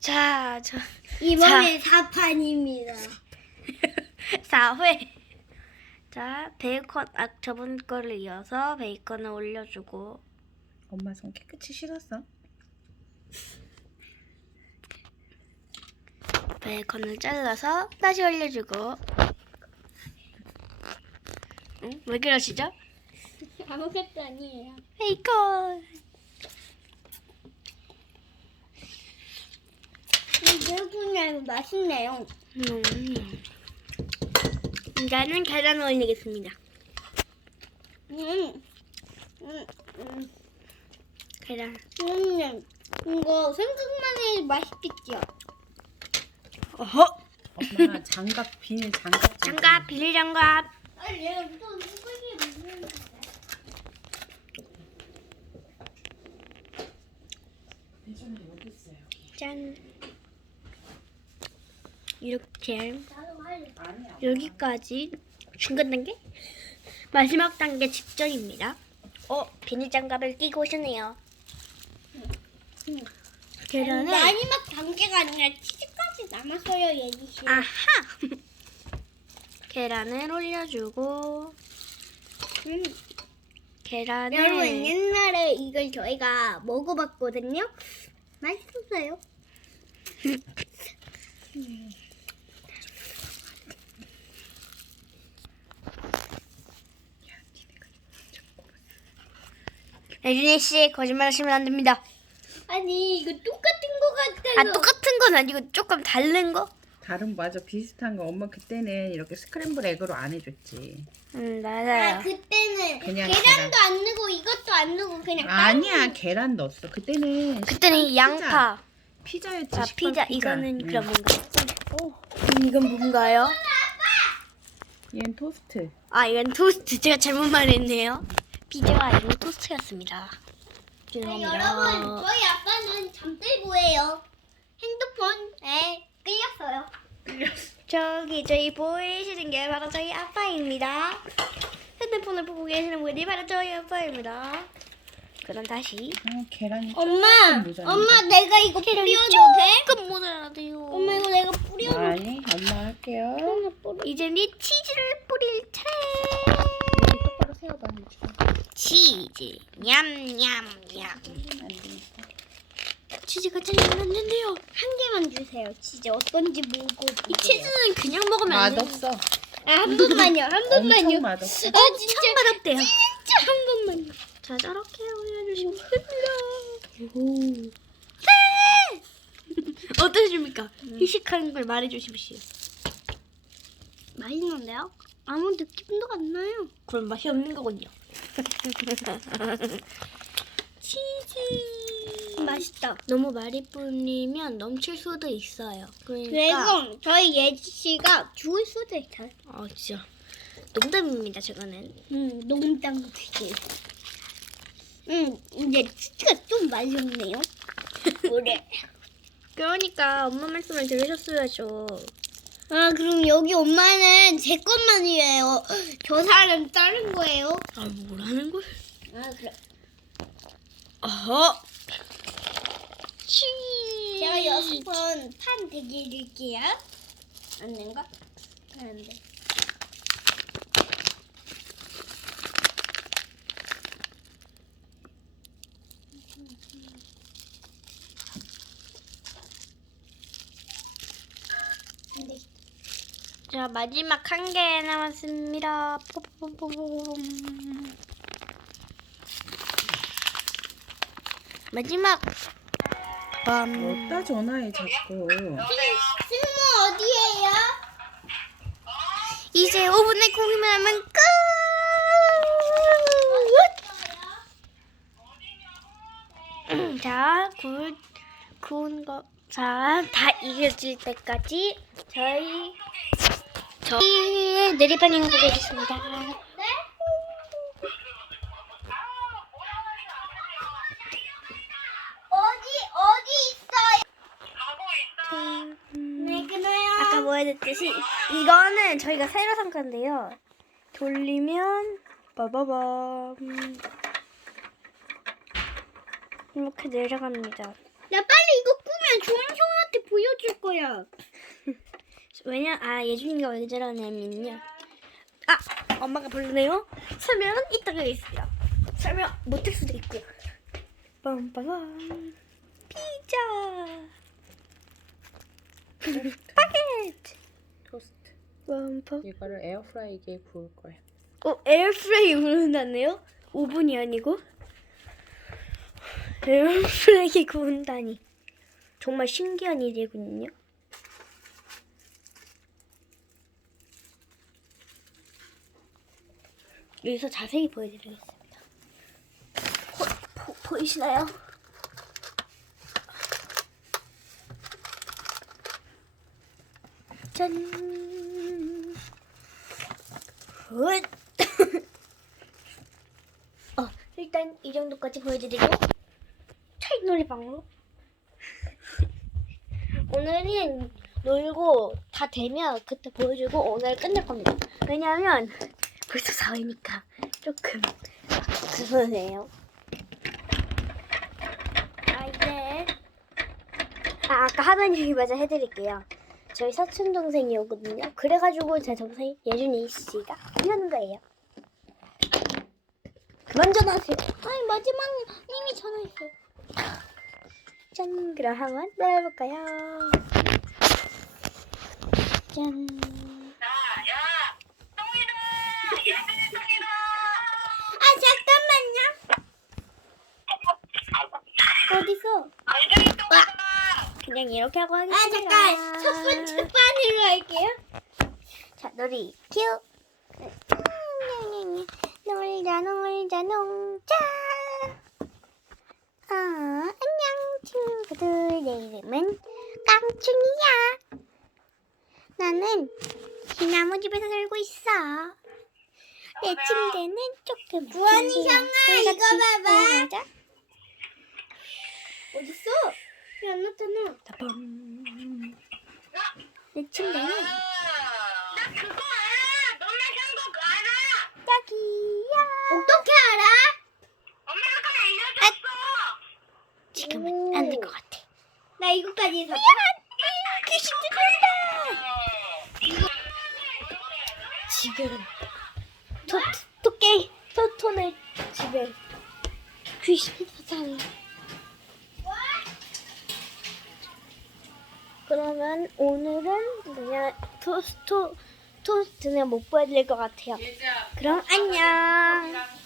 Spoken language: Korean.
자, 저 이번엔 사판입니다. 4회. 자, 베이컨, 아, 저번 거를 이어서 베이컨을 올려주고, 엄마 손 깨끗이 씻었어? 베이컨을 잘라서 다시 올려주고. 응? 왜 그러시죠? 아무것도 아니에요. 베이컨! 배고프냐고 맛있네요. 음. 이제는 계란을 올리겠습니다. 음, 음, 음, 계란. 음, 이거 생각만 해도 맛있겠죠? 어허! 엄마 장갑 비닐 장갑 좀 장갑, 비닐 장갑. 또 예전에 여기 있어요 짠. 이렇게 여기까지 중간 단계? 마지막 단계 직전입니다. 어, 비닐 장갑을 끼고 오시네요. 계란을 마지막 단계가 아니라 치즈까지 남았어요 예지 씨. 아하. 계란을 올려주고 음. 계란을 여러분 옛날에 이걸 저희가 먹어봤거든요. 맛있었어요. 예준이 씨 거짓말 하시면 안 됩니다. 아니 이거 똑같은 거 같아요. 아 똑같은 건 아니고 조금 다른 거? 다른 맞아 비슷한 거 엄마 그때는 이렇게 스크램블 에그로 안 해줬지 음아 맞아요. 그때는 그냥 계란도 안 넣고 이것도 안 넣고 그냥 아니야 계란 넣었어 그때는 그때는 양파. 피자였지 아 식빵 피자 피자. 이거는 응. 그럼 뭔가? 오 이건 뭔가요? 얘는 토스트 아 이건 토스트 제가 잘못 말했네요. 피자와 이건 토스트였습니다. 네, 죄송합니다. 여러분 저희 아빠는 잠들고예요. 핸드폰에 끌렸어요. 저기 저희 보이시는 게 바로 저희 아빠입니다. 핸드폰을 보고 계시는 분이 바로 저희 아빠입니다. 그럼 다시 어, 계란이 엄마, 조금. 엄마 내가 이거 뿌려도 돼? 조금 모자라도요. 엄마 이거 내가 뿌려도 아니 엄마 할게요 이제 이 치즈를 뿌릴 차례. 치즈 냠냠냠. 치즈가 안 된대요. 한 개만 주세요. 진짜 어떤지 보고. 이 치즈는 그냥 먹으면 안 돼. 맛없어 아 한 번만요, 한 번만요. 엄청 맛없어 아 진짜 엄청 맛없대요. 진짜 한 번만요. 자, 저렇게 올려주시면. 오. 네! 어떠십니까? 희식하는 걸 말해주십시오. 맛있는데요? 아무 느낌도 안 나요. 그럼 맛이 없는 거군요. 치즈. 맛있다. 너무 많이 뿌리면 넘칠 수도 있어요. 그러니까. 그리고 저희 예지 씨가 죽을 수도 있어요. 아 진짜 농담입니다. 저거는. 음, 농담 되게. 음, 이제 치즈가 좀 없네요. 그래. 그러니까 엄마 말씀을 들으셨어야죠. 아, 그럼 여기 엄마는 제 것만이에요. 저 사람 다른 거예요. 아 뭐라는 걸? 아, 그래. 어허. 치즈. 제가 여섯 번 판 대기 드릴게요. 안 된가? 안 자 마지막 한 개 남았습니다. 마지막. 빰. 어디다 전화해 자꾸 승모 어디에요? 이제 5분의 고기만 하면 끝. 음, 자, 구, 구운 거, 자, 다 익어질 때까지 저희 네? 어디 어디 있어요? 네, 끊어요. 아까 뭐 해줬듯이 이거는 저희가 새로 산 건데요. 돌리면 빠바밤 이렇게 내려갑니다. 나 빨리 이거 꾸면 조용조용한테 줄 거야. 왜냐 아 예준이가 왜 저러냐면요. 아 엄마가 부르네요. 설명은 이따가 있습니다. 설명 못할 수도 있고요. 빰빠밤 피자. 바게트 토스트. 빰빰. 이거를 에어프라이기에 구울 거야. 어 에어프라이 구운다네요? 오븐이 아니고? 에어프라이기 구운다니. 정말 신기한 일이군요 여기서 자세히 보여드리겠습니다. 보, 보, 보이시나요? 짠. 굿. 어, 일단 이 정도까지 보여드리고 차이 놀이방으로. 오늘은 놀고 다 되면 그때 보여주고 오늘 끝낼 겁니다. 왜냐하면 벌써 4회니까 조금 그러네요. 아 이제 아 아까 하던 얘기 마저 해드릴게요. 저희 사촌 동생이 오거든요. 그래가지고 제 동생 예준이 씨가 이러는 거예요. 그만 전화하세요. 아니 마지막 이미 전화했어요. 짠 그럼 한번 넣어볼까요? 짠. 잠깐만요. 어디서? 그냥 이렇게 하고 아 하겠습니다. 잠깐 첫 번째 판으로 할게요. 자, 놀이 큐. 놀자 놀자 농자. 아, 안녕 친구들. 내 이름은 깡충이야. 나는 시나무 집에서 살고 있어. 내 침대는 조금 꿀같이 이거 봐봐. 어딨어? 왜 안 나타나? 따밤. 내 침대는 나 그거 알아. 너네 한거 알아. 여기야. 어떻게 알아? 엄마가 알려줬어. 지금은 안 될 것 같아. 나 이거까지 샀다. 귀신 들린다. 지금 토, 토끼 토톤의 집에 귀신이 나타나. 그러면 오늘은 그냥 토스트 토스트는 못 보여드릴 것 같아요. 그럼 안녕.